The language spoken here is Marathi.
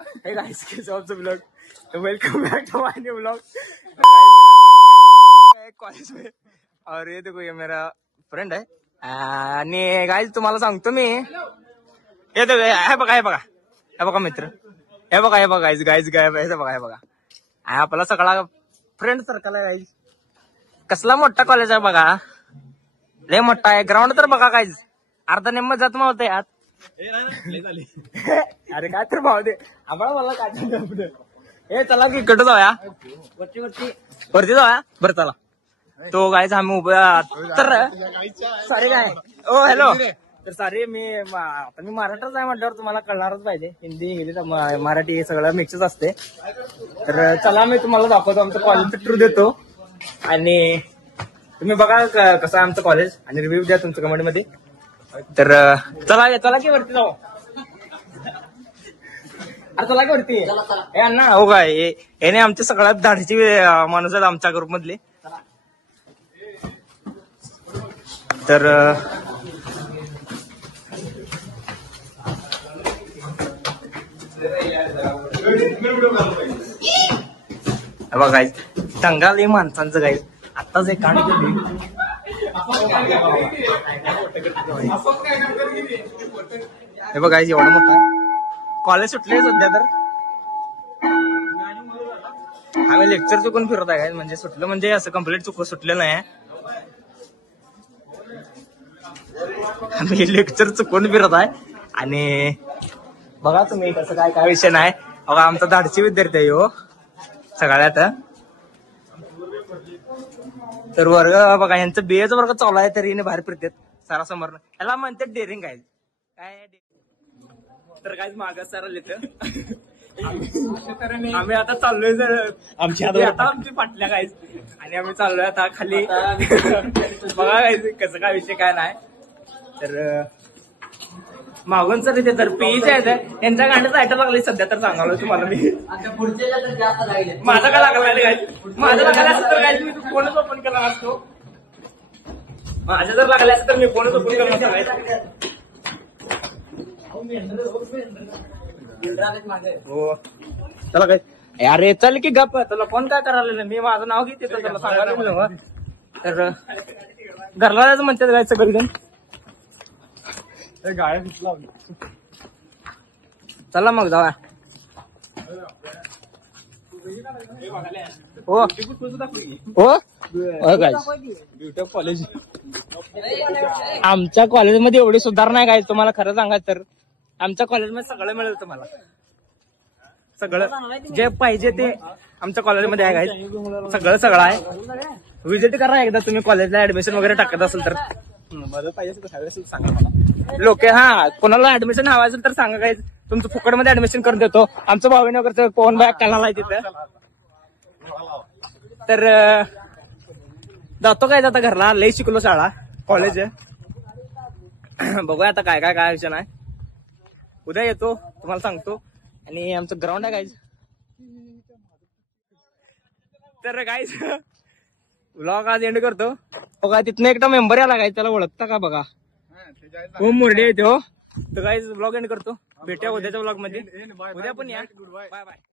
Hey guys, कैसे हो आप सब लोग? तो welcome back to my new vlog college में. और ये देखो ये मेरा फ्रेंड आहे. आणि गाईज तुम्हाला सांगतो मी, हे देखो हे बघा हे बघा हे बघा मित्र, हे बघा गाईज गाईज गाय हे बघा हे बघा. आपला सगळा फ्रेंड सर्कल आहे गाईज. कसला मोठा कॉलेज आहे बघा, लय मोठा आहे. ग्राउंड तर बघा गाईज, अर्धा निम्म जात होते यात. अरे काय तर भाव दे आम्हाला, मला काय हे चला की इकडे जाऊया, वरती जाऊया. बरं चला. तो गायच आम्ही उभ्या तर सारे काय ओ हॅलो. तर सारे आता मी मराठाच आहे म्हटल्यावर तुम्हाला कळणारच पाहिजे. हिंदी इंग्लिश मराठी हे सगळं मिक्सच असते. तर चला मी तुम्हाला दाखवतो, आमचं कॉलेजचं टूर देतो आणि तुम्ही बघा कसं आहे आमचं कॉलेज आणि रिव्ह्यू द्या तुमच्या कमेंट मध्ये. तर चला की वरती जाऊ. अरे चला की वरती हे अण्णा हो काय याने आमच्या सगळ्यात धाडची माणूस आहेत आमच्या ग्रुप मधले. तर बघा गाईज, दंगाल माणसांचं गाईज. आत्ताच एक कांड केली. हे बघा गाईज, एवढं मोठं आहे कॉलेज. सुटले सध्या तर आम्ही लेक्चर चुकून फिरत आहे. म्हणजे सुटलं म्हणजे असं कम्प्लीट सुटलेलं नाही. आम्ही लेक्चर चुकून फिरत आहे आणि बघा तुम्ही कसं काय काय विषय नाही. बघा आमचा धाडसी विद्यार्थी आहे हो सगळ्यात. तर वर्ग बघा यांचं बीएचा वर्ग चालू आहे तरी बाहेर फिरतात सरासमोर. याला म्हणतात डेअरिंग काय काय. तर काय मागास सर आम्ही आता चाललोय सर, आमची फाटल्या गाईज आणि आम्ही चाललोय आता खाली. बघा गाईज कसं काय विषय काय नाही. तर मागून सर इथे तर पीच आहे त्यांच्या गांड्याचं आयटम लागले सध्या. तर सांगालो तुम्हाला मी, माझा का लागला काय, माझं लागला असं तर काय मी फोनच ओपन केला असतो. माझ्या जर लागले असं तर मी फोनच ओपन केला असतो. हो चला काय अरे चल की गप. तुला फोन काय करायला मी माझं नाव घेते तर तुला सांगायला. तर घरला जायचं म्हणतात काय सगळेजण. गाड्या चला मग जाऊया. हो हो गाईज, कॉलेज आमच्या कॉलेजमध्ये एवढी सुधारणा नाही गाईज. तुम्हाला खरं सांगायचं तर आमच्या कॉलेजमध्ये सगळं मिळेल तुम्हाला. सगळं जे पाहिजे ते आमच्या कॉलेजमध्ये आहे गाईज. सगळं आहे. विजिट करा एकदा तुम्ही कॉलेजला ऍडमिशन वगैरे टाकत असेल तर. मला पाहिजे सांगा मला लोक. हा कोणाला ऍडमिशन हवं असेल तर सांगा गाईज, तुमचं फुकटमध्ये ऍडमिशन करून देतो. आमचं भावीने वगैरे कोण बाय कॅनल आहे तिथं. तर जातो काय आता घरला. लई शिकलो शाळा कॉलेज. बघूया आता काय काय काय विषय नाही. उद्या येतो तुम्हाला सांगतो. आणि आमचं ग्राउंड आहे गाईज. तर गाईज व्लॉग आज एंड करतो. बघा तिथनं एकटा मेंबर आला गाईज, त्याला ओळखता का बघा, खूप मुरडे येते हो. तर गाईज व्लॉग एंड करतो. भेटूया उद्याच्या व्लॉग मध्ये. उद्या पण या. Bye bye.